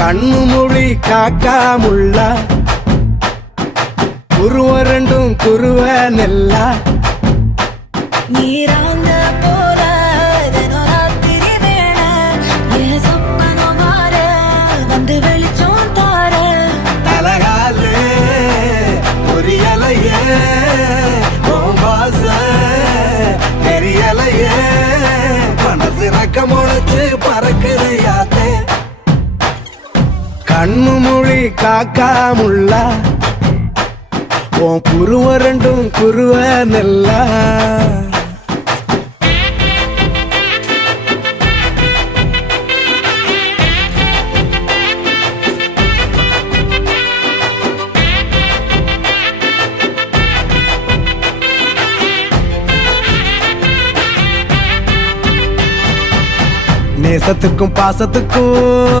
கண்ணு மொழி காக்காமுள்ள குருவ ரெண்டும் குருவ நெல்லா நீராங்க போல தினராத்திரி வேண என் சொப்பனம் மாற வந்து வெளிச்சம் தார தலகாலே பொரியலையே ஓம்பாச தெரியலையே மனசு ரக்க முளைச்சு பறக்குறையாத்தே கண்ணு மொழி காக்காமுள்ள உன் குருவ ரெண்டும் குருவ நெல்லா நேசத்துக்கும் பாசத்துக்கும்